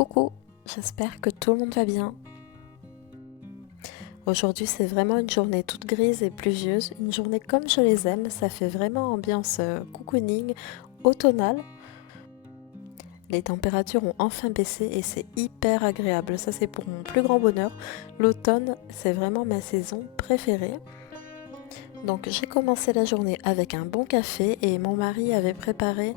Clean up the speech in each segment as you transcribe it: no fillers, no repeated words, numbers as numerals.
Coucou, j'espère que tout le monde va bien. Aujourd'hui c'est vraiment une journée toute grise et pluvieuse, une journée comme je les aime, ça fait vraiment ambiance cocooning automnale. Les températures ont enfin baissé et c'est hyper agréable, ça c'est pour mon plus grand bonheur. L'automne c'est vraiment ma saison préférée. Donc j'ai commencé la journée avec un bon café et mon mari avait préparé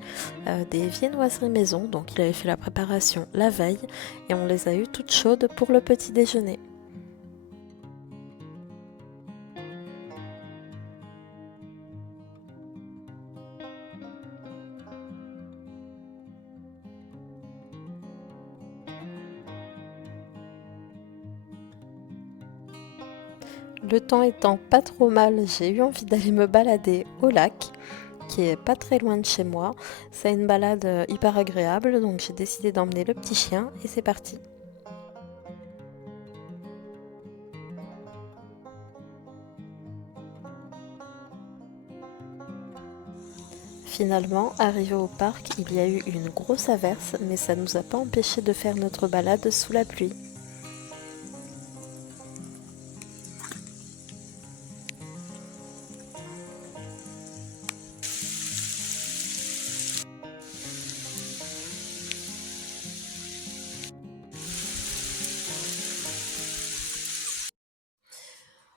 des viennoiseries maison, donc il avait fait la préparation la veille et on les a eues toutes chaudes pour le petit déjeuner. Le temps étant pas trop mal, j'ai eu envie d'aller me balader au lac, qui est pas très loin de chez moi. C'est une balade hyper agréable, donc j'ai décidé d'emmener le petit chien et c'est parti. Finalement, arrivé au parc, il y a eu une grosse averse, mais ça nous a pas empêché de faire notre balade sous la pluie.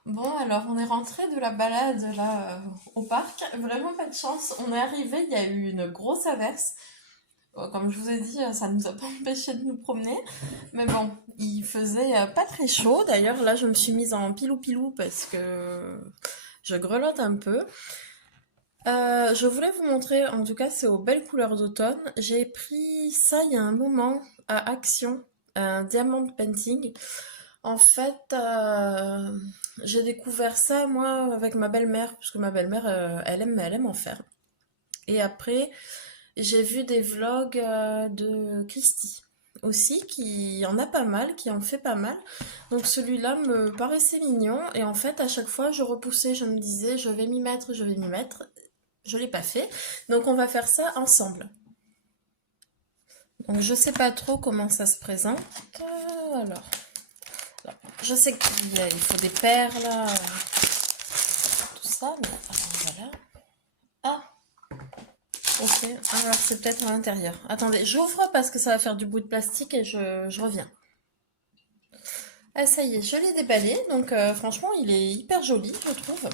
Bon, alors on est rentré de la balade là au parc. Vraiment pas de chance. On est arrivé, il y a eu une grosse averse. Comme je vous ai dit, ça nous a pas empêché de nous promener. Mais bon, il faisait pas très chaud. D'ailleurs, là, je me suis mise en pilou-pilou parce que je grelotte un peu. Je voulais vous montrer, en tout cas, c'est aux belles couleurs d'automne. J'ai pris ça il y a un moment à Action, un diamond painting. En fait, j'ai découvert ça moi avec ma belle-mère, parce que ma belle-mère, elle aime en faire. Et après, j'ai vu des vlogs de Christy aussi, qui en a pas mal, qui en fait pas mal. Donc celui-là me paraissait mignon. Et en fait, à chaque fois, je repoussais, je me disais, je vais m'y mettre, je vais m'y mettre. Je l'ai pas fait. Donc on va faire ça ensemble. Donc je sais pas trop comment ça se présente. Alors, je sais qu'il faut des perles, tout ça, mais attends, voilà. Ah, ok. Alors c'est peut-être à l'intérieur. Attendez, j'ouvre parce que ça va faire du bout de plastique et je reviens. Ah ça y est, je l'ai déballé. Donc franchement, il est hyper joli, je trouve.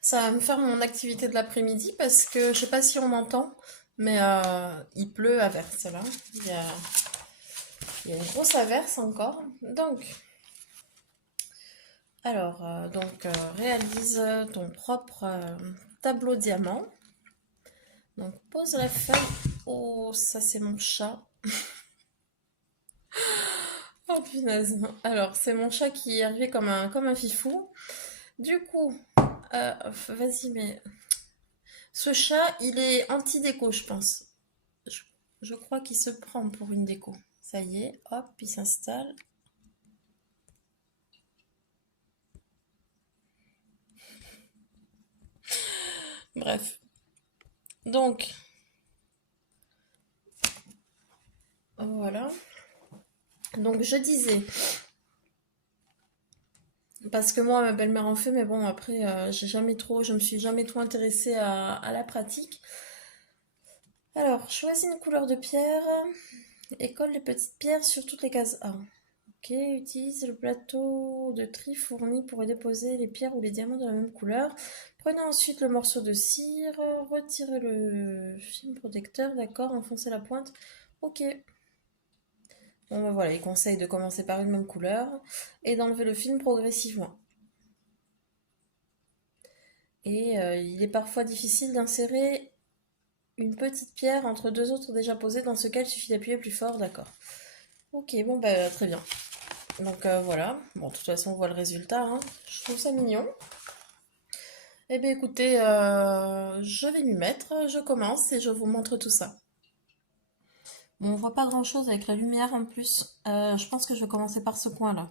Ça va me faire mon activité de l'après-midi parce que je sais pas si on m'entend, mais il pleut à verse là. Il y a, il y a une grosse averse encore. Réalise ton propre tableau diamant. Donc pose la feuille. Oh, ça c'est mon chat. Oh punaise. Alors c'est mon chat qui est arrivé comme un fifou. Du coup, vas-y mais ce chat il est anti-déco je pense. Je, je crois qu'il se prend pour une déco. Ça y est, hop, il s'installe. Bref. Donc voilà. Donc je disais, parce que moi, ma belle-mère en fait, mais bon, après, je me suis jamais trop intéressée à la pratique. Alors, choisis une couleur de pierre et colle les petites pierres sur toutes les cases A. Ok, utilise le plateau de tri fourni pour y déposer les pierres ou les diamants de la même couleur. Prenez ensuite le morceau de cire, retirez le film protecteur, d'accord, enfoncez la pointe. Ok. Bon, ben voilà, il conseille de commencer par une même couleur et d'enlever le film progressivement. Et il est parfois difficile d'insérer une petite pierre entre deux autres déjà posées. Dans ce cas, il suffit d'appuyer plus fort, d'accord. Ok, bon bah très bien. Donc voilà. Bon, de toute façon, on voit le résultat, hein. Je trouve ça mignon. Eh bien écoutez, je vais m'y mettre, je commence et je vous montre tout ça. Bon, on voit pas grand-chose avec la lumière en plus. Je pense que je vais commencer par ce coin-là.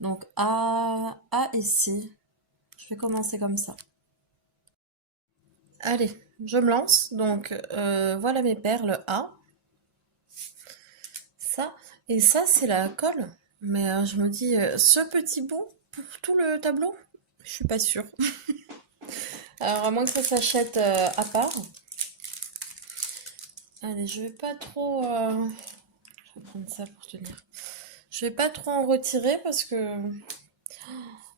Donc A et C. Je vais commencer comme ça. Allez, je me lance. Donc voilà mes perles A. Ça, et ça, c'est la colle. Mais je me dis, ce petit bout pour tout le tableau, je suis pas sûre. Alors, à moins que ça s'achète à part. Allez, je vais pas trop. Je vais prendre ça pour tenir. Je vais pas trop en retirer parce que.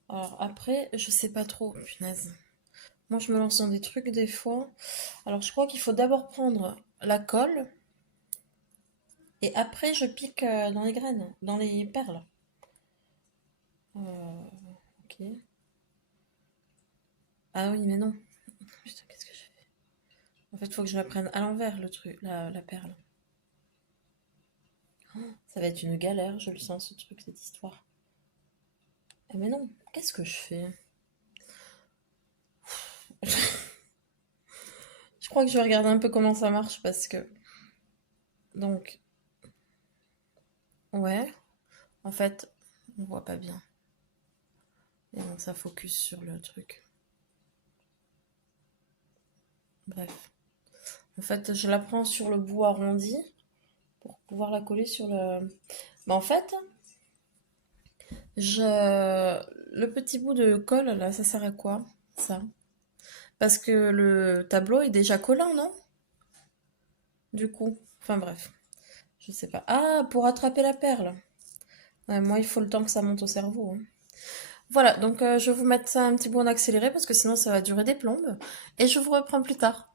Alors, après, je sais pas trop. Punaise. Moi, je me lance dans des trucs des fois. Alors, je crois qu'il faut d'abord prendre la colle et après, je pique dans les graines, dans les perles. Ok. Ah oui, mais non. Putain, qu'est-ce que j'ai fait? En fait, il faut que je la prenne à l'envers, le truc, la perle. Ça va être une galère, je le sens, ce truc, cette histoire. Ah, mais non, qu'est-ce que je fais? Je crois que je vais regarder un peu comment ça marche parce que. Donc, ouais, en fait, on voit pas bien. Et donc, ça focus sur le truc. Bref. En fait, je la prends sur le bout arrondi pour pouvoir la coller sur le. Bah, en fait, je. Le petit bout de colle, là, ça sert à quoi? Ça. Parce que le tableau est déjà collant, non? Du coup. Enfin, bref. Je sais pas. Ah, pour attraper la perle. Ouais, moi, il faut le temps que ça monte au cerveau, hein. Voilà, donc je vais vous mettre ça un petit peu en accéléré parce que sinon ça va durer des plombes. Et je vous reprends plus tard.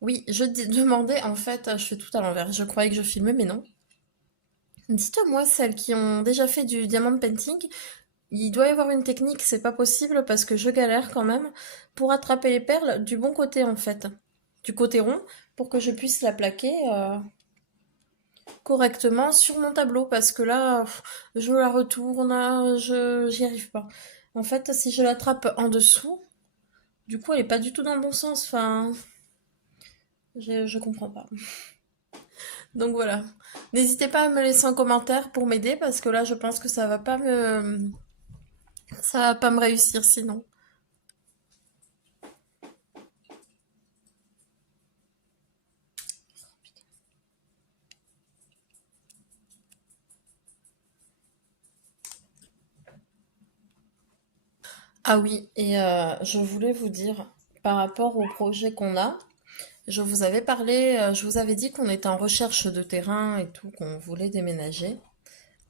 Oui, demandais, en fait, je fais tout à l'envers. Je croyais que je filmais, mais non. Dites-moi, celles qui ont déjà fait du diamond painting, il doit y avoir une technique, c'est pas possible parce que je galère quand même pour attraper les perles du bon côté en fait, du côté rond, pour que je puisse la plaquer correctement sur mon tableau parce que là, je la retourne, j'y arrive pas. En fait, si je l'attrape en dessous, du coup, elle est pas du tout dans le bon sens. Enfin, je comprends pas. Donc voilà. N'hésitez pas à me laisser un commentaire pour m'aider parce que là, je pense que ça va pas me réussir sinon. Ah oui, et je voulais vous dire, par rapport au projet qu'on a, je vous avais parlé, je vous avais dit qu'on était en recherche de terrain et tout, qu'on voulait déménager.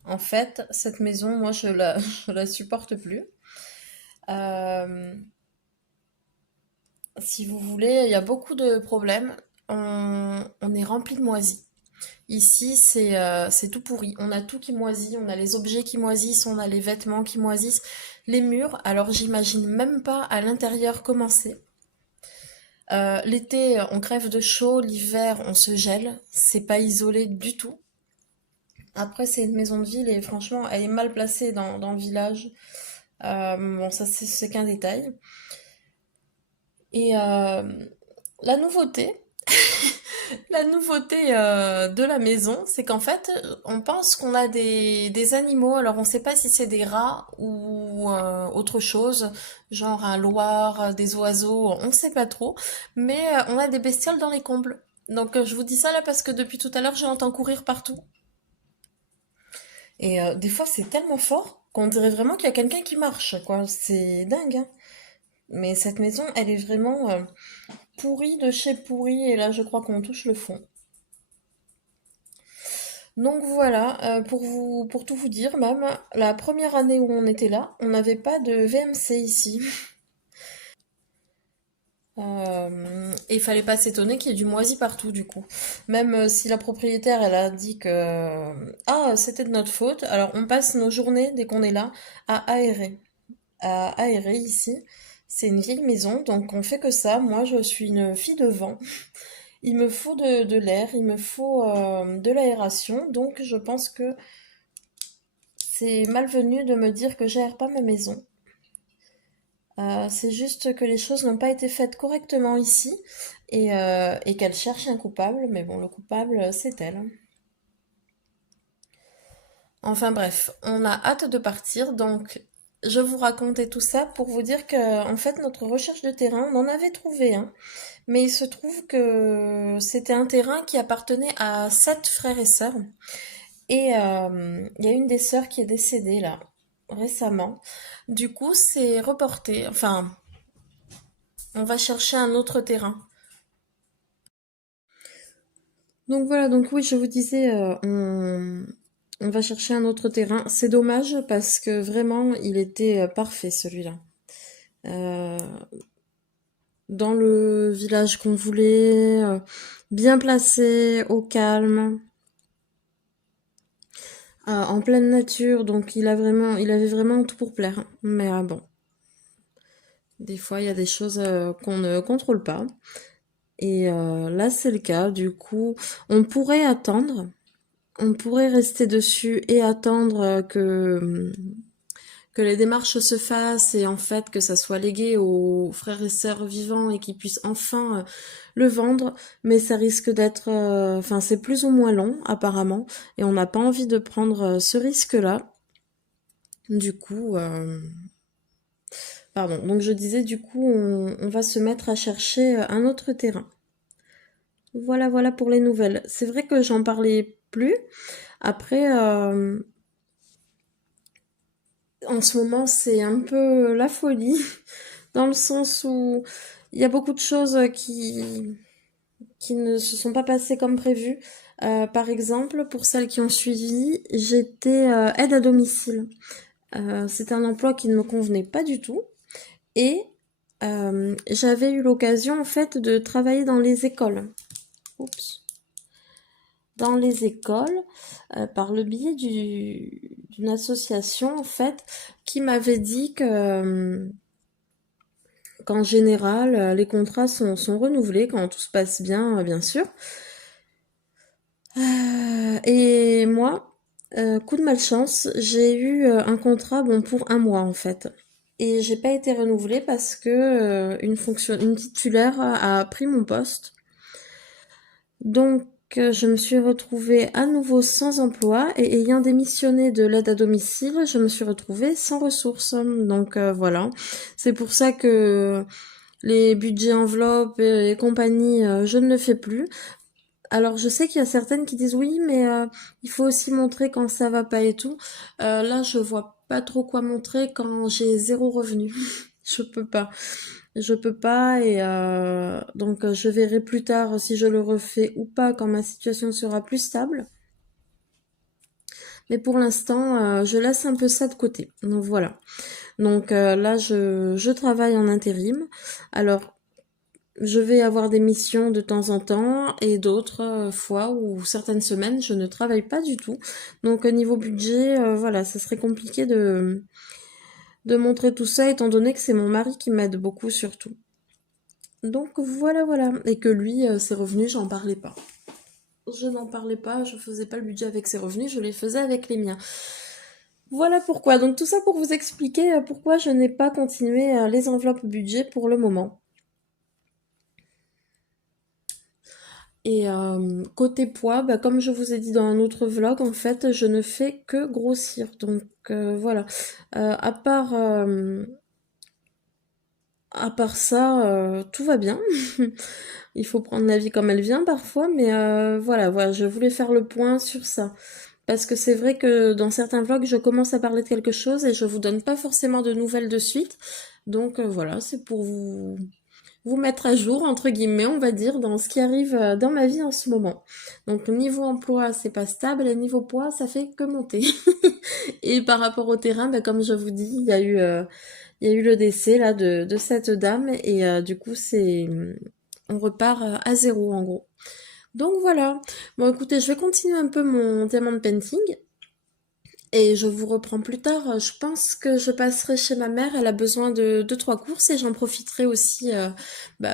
En fait, cette maison, moi, je la supporte plus. Euh, Si vous voulez, il y a beaucoup de problèmes. On est rempli de moisis. Ici, c'est tout pourri. On a tout qui moisit, on a les objets qui moisissent, on a les vêtements qui moisissent, les murs. Alors, j'imagine même pas à l'intérieur comment c'est. L'été, on crève de chaud, l'hiver, on se gèle. C'est pas isolé du tout. Après, c'est une maison de ville et franchement, elle est mal placée dans le village. Bon, ça, c'est qu'un détail. Et la nouveauté, la nouveauté de la maison, c'est qu'en fait, on pense qu'on a des animaux. Alors, on sait pas si c'est des rats ou autre chose, genre un loir, des oiseaux, on sait pas trop. Mais on a des bestioles dans les combles. Donc, je vous dis ça là parce que depuis tout à l'heure, j'entends courir partout. Et des fois, c'est tellement fort qu'on dirait vraiment qu'il y a quelqu'un qui marche, quoi. C'est dingue, hein. Mais cette maison, elle est vraiment pourrie de chez pourrie. Et là, je crois qu'on touche le fond. Donc voilà, pour tout vous dire, même la première année où on était là, on n'avait pas de VMC ici. Et il fallait pas s'étonner qu'il y ait du moisi partout du coup. Même si la propriétaire elle a dit que ah c'était de notre faute, alors on passe nos journées dès qu'on est là à aérer ici. C'est une vieille maison, donc on fait que ça. Moi, je suis une fille de vent. Il me faut de l'air, il me faut de l'aération, donc je pense que c'est malvenu de me dire que j'aère pas ma maison. C'est juste que les choses n'ont pas été faites correctement ici et qu'elle cherche un coupable, mais bon, le coupable, c'est elle. Enfin bref, on a hâte de partir, donc je vous racontais tout ça pour vous dire que, en fait, notre recherche de terrain, on en avait trouvé un, mais il se trouve que c'était un terrain qui appartenait à 7 frères et sœurs. Et il y a une des sœurs qui est décédée là, récemment. Du coup, c'est reporté. Enfin, on va chercher un autre terrain. Donc voilà, donc oui, je vous disais, on va chercher un autre terrain. C'est dommage parce que vraiment, il était parfait celui-là. Euh, dans le village qu'on voulait, bien placé, au calme, en pleine nature. Donc il avait vraiment tout pour plaire. Mais bon, des fois, il y a des choses qu'on ne contrôle pas. Et là, c'est le cas. Du coup, on pourrait attendre. On pourrait rester dessus et attendre que les démarches se fassent et en fait que ça soit légué aux frères et sœurs vivants et qu'ils puissent enfin le vendre. Mais ça risque d'être... Enfin, c'est plus ou moins long apparemment et on n'a pas envie de prendre ce risque-là. Du coup... Pardon. Donc je disais, du coup, on va se mettre à chercher un autre terrain. Voilà, voilà pour les nouvelles. C'est vrai que j'en parlais plus. Après, en ce moment, c'est un peu la folie, dans le sens où il y a beaucoup de choses qui ne se sont pas passées comme prévu. Par exemple, pour celles qui ont suivi, j'étais aide à domicile. C'est un emploi qui ne me convenait pas du tout. Et j'avais eu l'occasion, en fait, de travailler dans les écoles. Oups. Dans les écoles par le biais d'une association en fait qui m'avait dit que qu'en général les contrats sont renouvelés quand tout se passe bien bien sûr. Et moi, coup de malchance, j'ai eu un contrat bon pour un mois en fait. Et j'ai pas été renouvelée parce que une titulaire a pris mon poste. Donc, je me suis retrouvée à nouveau sans emploi et ayant démissionné de l'aide à domicile, je me suis retrouvée sans ressources. Donc voilà, c'est pour ça que les budgets enveloppes et compagnie, je ne le fais plus. Alors je sais qu'il y a certaines qui disent oui, mais il faut aussi montrer quand ça va pas et tout. Là, je vois pas trop quoi montrer quand j'ai zéro revenu. Je peux pas. Je peux pas et donc je verrai plus tard si je le refais ou pas quand ma situation sera plus stable. Mais pour l'instant, je laisse un peu ça de côté. Donc voilà. Donc là, je travaille en intérim. Alors, je vais avoir des missions de temps en temps et d'autres fois ou certaines semaines, je ne travaille pas du tout. Donc au niveau budget, voilà, ça serait compliqué de montrer tout ça étant donné que c'est mon mari qui m'aide beaucoup surtout. Donc voilà, voilà. Et que lui, ses revenus, j'en parlais pas. Je n'en parlais pas, je faisais pas le budget avec ses revenus, je les faisais avec les miens. Voilà pourquoi. Donc tout ça pour vous expliquer pourquoi je n'ai pas continué les enveloppes budget pour le moment. Et côté poids, bah, comme je vous ai dit dans un autre vlog, en fait, je ne fais que grossir. Donc voilà. À part ça, tout va bien. Il faut prendre la vie comme elle vient parfois, mais voilà, voilà, je voulais faire le point sur ça. Parce que c'est vrai que dans certains vlogs, je commence à parler de quelque chose et je vous donne pas forcément de nouvelles de suite. Donc voilà, c'est pour vous mettre à jour, entre guillemets, on va dire, dans ce qui arrive dans ma vie en ce moment. Donc niveau emploi, c'est pas stable, et niveau poids, ça fait que monter. Et par rapport au terrain, bah, comme je vous dis, il y a eu le décès là de cette dame et du coup on repart à zéro en gros. Donc voilà. Bon écoutez, je vais continuer un peu mon diamond painting Et je vous reprends plus tard. Je pense que je passerai chez ma mère. Elle a besoin de deux, trois courses et j'en profiterai aussi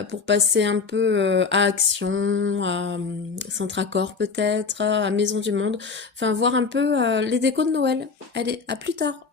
pour passer un peu à Action, à Centracor peut-être, à Maison du Monde. Enfin, voir un peu les décos de Noël. Allez, à plus tard.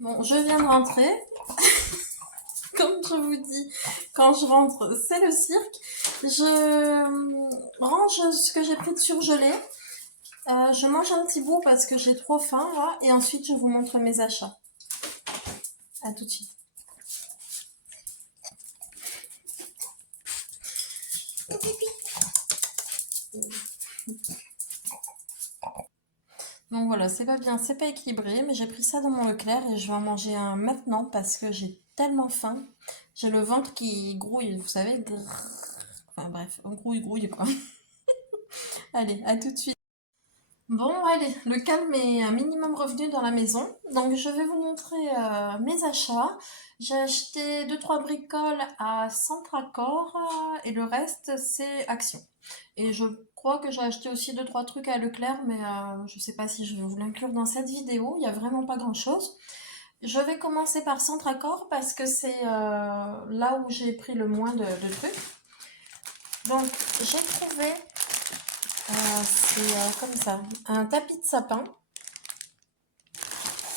Bon, je viens de rentrer. Comme je vous dis, quand je rentre, c'est le cirque. Je range ce que j'ai pris de surgelé. Je mange un petit bout parce que j'ai trop faim là. Et ensuite, je vous montre mes achats. À tout de suite. Donc voilà, c'est pas bien, c'est pas équilibré, mais j'ai pris ça dans mon Leclerc et je vais en manger un maintenant parce que j'ai tellement faim. J'ai le ventre qui grouille, vous savez. Enfin bref, on grouille quoi. Allez, à tout de suite. Bon, allez, le calme est un minimum revenu dans la maison. Donc, je vais vous montrer mes achats. J'ai acheté deux trois bricoles à Centracor et le reste, c'est Action. Et je crois que j'ai acheté aussi deux trois trucs à Leclerc, mais je sais pas si je vais vous l'inclure dans cette vidéo. Il y a vraiment pas grand-chose. Je vais commencer par Centracor parce que c'est là où j'ai pris le moins de trucs. Donc, j'ai trouvé c'est comme ça, un tapis de sapin,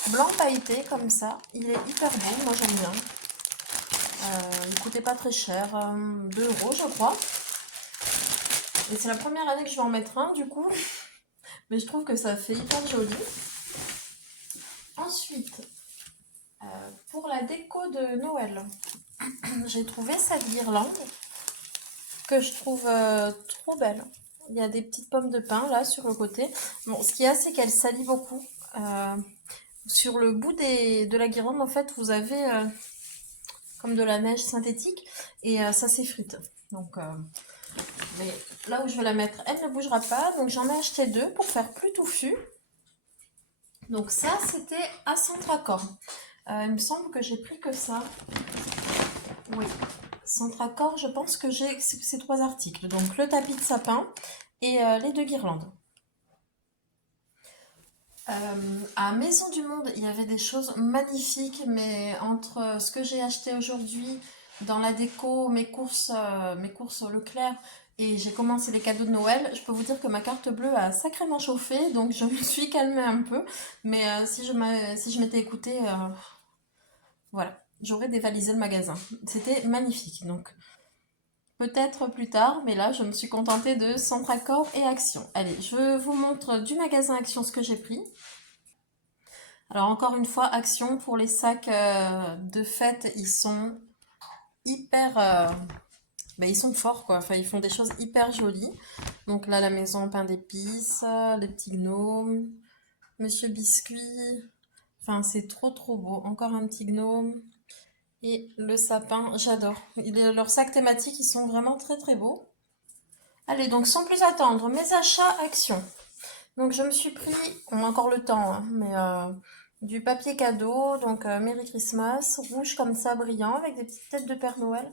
blanc pailleté comme ça. Il est hyper beau, moi j'aime bien. Il coûtait pas très cher, 2 euros je crois. Et c'est la première année que je vais en mettre un du coup. Mais je trouve que ça fait hyper joli. Ensuite, pour la déco de Noël, j'ai trouvé cette guirlande que je trouve trop belle. Il y a des petites pommes de pin là sur le côté. Bon, ce qu'il y a, c'est qu'elle salit beaucoup. sur le bout de la guirlande, en fait, vous avez comme de la neige synthétique et ça s'effrite. Donc, mais là où je vais la mettre, elle ne bougera pas. Donc, j'en ai acheté deux pour faire plus touffu. Donc, ça, c'était à Centracor. Il me semble que j'ai pris que ça. Oui, Centracor, je pense que j'ai ces trois articles. Donc, le tapis de sapin et les deux guirlandes. À Maison du Monde, il y avait des choses magnifiques, mais entre ce que j'ai acheté aujourd'hui dans la déco, mes courses au Leclerc, et j'ai commencé les cadeaux de Noël, je peux vous dire que ma carte bleue a sacrément chauffé, donc je me suis calmée un peu. Mais si je m'étais écoutée, voilà, j'aurais dévalisé le magasin. C'était magnifique, donc peut-être plus tard, mais là je me suis contentée de Centracor et Action. Allez, je vous montre du magasin Action ce que j'ai pris. Alors encore une fois, Action pour les sacs de fête, ils sont hyper, ils sont forts quoi. Enfin, ils font des choses hyper jolies. Donc là, la maison en pain d'épices, les petits gnomes, Monsieur Biscuit. Enfin, c'est trop trop beau. Encore un petit gnome et le sapin, j'adore. Leurs sacs thématiques, ils sont vraiment très très beaux. Allez, donc sans plus attendre, mes achats Action. Donc je me suis pris, on a encore le temps, hein, mais du papier cadeau, donc Merry Christmas, rouge comme ça, brillant, avec des petites têtes de Père Noël.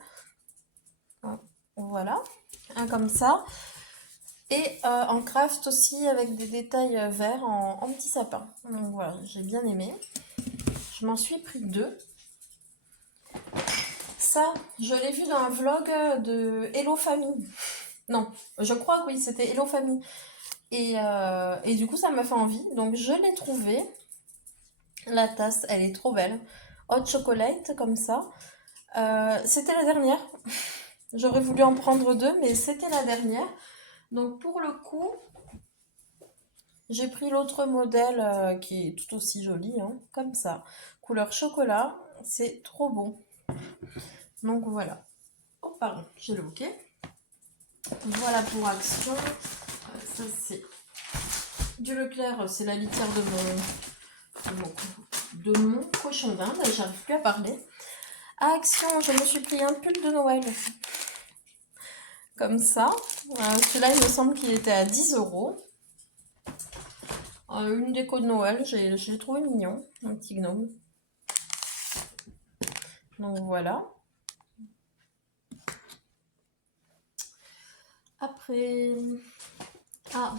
Voilà, un comme ça. Et en craft aussi, avec des détails verts en petit sapin. Donc voilà, j'ai bien aimé. Je m'en suis pris deux. Ça, je l'ai vu dans un vlog de Hello Famille. Non, je crois que oui, c'était Hello Famille. Et du coup, ça m'a fait envie. Donc, je l'ai trouvé. La tasse, elle est trop belle. Hot chocolate, comme ça. C'était la dernière. J'aurais voulu en prendre deux, mais c'était la dernière. Donc, pour le coup, j'ai pris l'autre modèle qui est tout aussi joli, hein, comme ça. Couleur chocolat. C'est trop beau. Donc, voilà. Oh, pardon, j'ai le bouquet. Voilà pour Action. Ça, c'est du Leclerc. C'est la litière de mon cochon d'Inde. J'arrive plus à parler. À Action, je me suis pris un pull de Noël. Comme ça. Celui-là, il me semble qu'il était à 10 €. Une déco de Noël, j'ai trouvé mignon. Un petit gnome. Donc voilà. Après... Ah,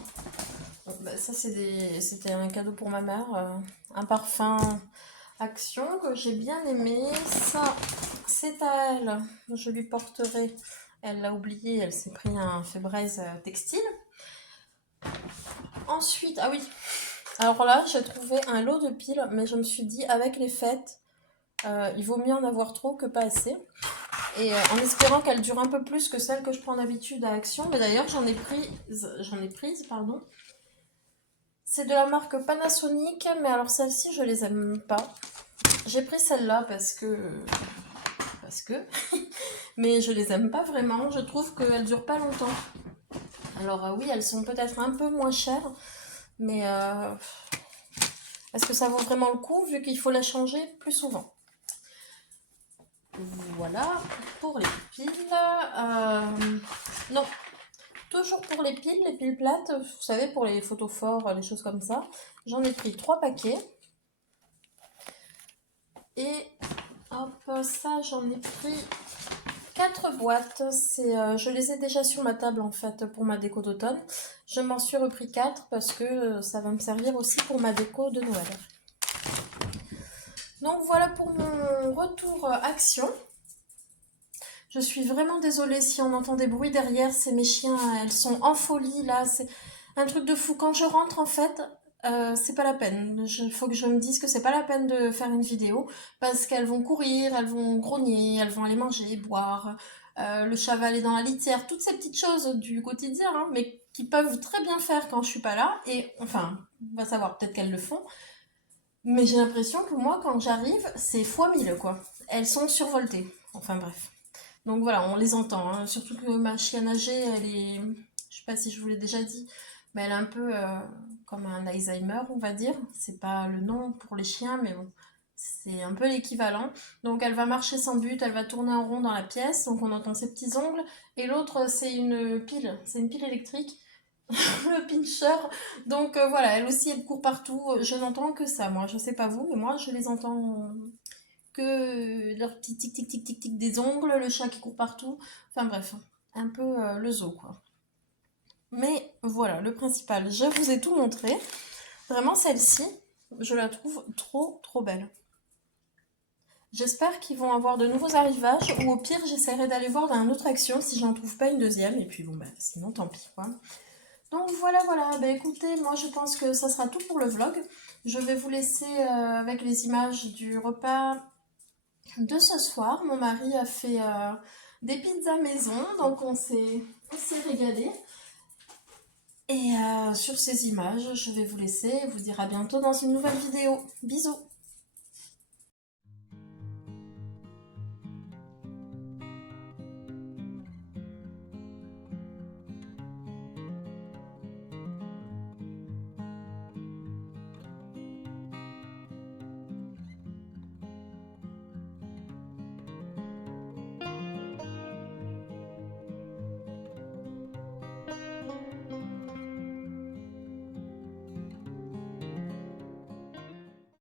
ça c'était un cadeau pour ma mère. Un parfum Action que j'ai bien aimé. Ça, c'est à elle. Je lui porterai. Elle l'a oublié, elle s'est pris un Febreze textile. Ensuite, ah oui, alors là, j'ai trouvé un lot de piles, mais je me suis dit, avec les fêtes, il vaut mieux en avoir trop que pas assez. Et en espérant qu'elle dure un peu plus que celle que je prends d'habitude à Action. Mais d'ailleurs, j'en ai prise, pardon. C'est de la marque Panasonic, mais alors celle-ci, je les aime pas. J'ai pris celle-là parce que... mais je les aime pas vraiment. Je trouve qu'elles durent pas longtemps. Alors oui, elles sont peut-être un peu moins chères, mais est-ce que ça vaut vraiment le coup vu qu'il faut la changer plus souvent? Voilà, pour les piles. Non, toujours pour les piles plates, vous savez, pour les photos forts, les choses comme ça. J'en ai pris 3 paquets. Et hop, ça, j'en ai pris 4 boîtes. Je les ai déjà sur ma table en fait pour ma déco d'automne. Je m'en suis repris 4 parce que ça va me servir aussi pour ma déco de Noël. Donc voilà pour mon retour Action. Je suis vraiment désolée si on entend des bruits derrière, c'est mes chiens, elles sont en folie là, c'est un truc de fou. Quand je rentre en fait, c'est pas la peine. Il faut que je me dise que c'est pas la peine de faire une vidéo parce qu'elles vont courir, elles vont grogner, elles vont aller manger, boire, le chat va aller dans la litière, toutes ces petites choses du quotidien, hein, mais qui peuvent très bien faire quand je suis pas là. Et enfin, on va savoir, peut-être qu'elles le font. Mais j'ai l'impression que moi, quand j'arrive, c'est fois 1000 quoi. Elles sont survoltées. Enfin bref. Donc voilà, on les entend, hein. Surtout que ma chienne âgée, elle est... Je sais pas si je vous l'ai déjà dit, mais elle est un peu comme un Alzheimer, on va dire. C'est pas le nom pour les chiens, mais bon, c'est un peu l'équivalent. Donc elle va marcher sans but, elle va tourner en rond dans la pièce, donc on entend ses petits ongles. Et l'autre, c'est une pile électrique, le pincher. Donc voilà, elle aussi, elle court partout. Je n'entends que ça, moi. Je sais pas vous, mais moi, je les entends que leur petit tic tic tic tic tic des ongles, le chat qui court partout. Enfin bref, un peu le zoo, quoi. Mais voilà, le principal, je vous ai tout montré. Vraiment, celle-ci, je la trouve trop, trop belle. J'espère qu'ils vont avoir de nouveaux arrivages, ou au pire, j'essaierai d'aller voir dans une autre action si j'en trouve pas une deuxième, et puis bon, bah, sinon, tant pis, quoi. Donc voilà, voilà, bah écoutez, moi je pense que ça sera tout pour le vlog. Je vais vous laisser avec les images du repas de ce soir. Mon mari a fait des pizzas maison, donc on s'est régalé. Et sur ces images, je vais vous laisser, vous dire à bientôt dans une nouvelle vidéo. Bisous!